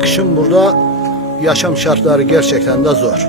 kışın burada yaşam şartları gerçekten de zor.